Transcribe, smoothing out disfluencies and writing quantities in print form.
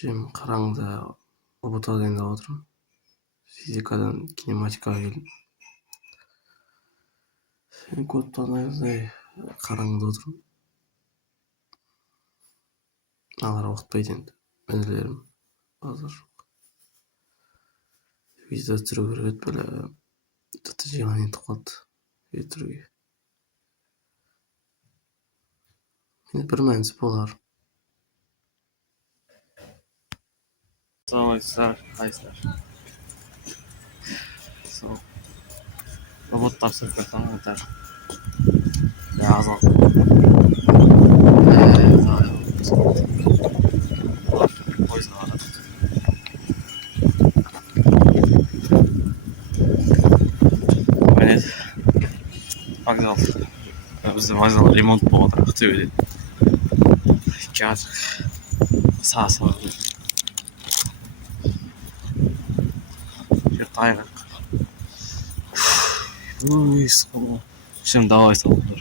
Караңгыда УБТга дайындап отурум. Физикадан кинематикага келдим. Коддон аябай караңгыда отурум. Алар окутпайт энди. Энелерим азыр виза өтүрүү керек беле. ТТЖга нетип калат. Өтүрүүгө. Эми бир принцип бар. Саламатсыздар, кайсыздар? Робот тапсырып берсең отар. Вокзал. Бізде вокзал ремонт болып жатыр Ақтөбеде. Қазір саса жер тайғақ. Ой, сқол. Всем давай салдар.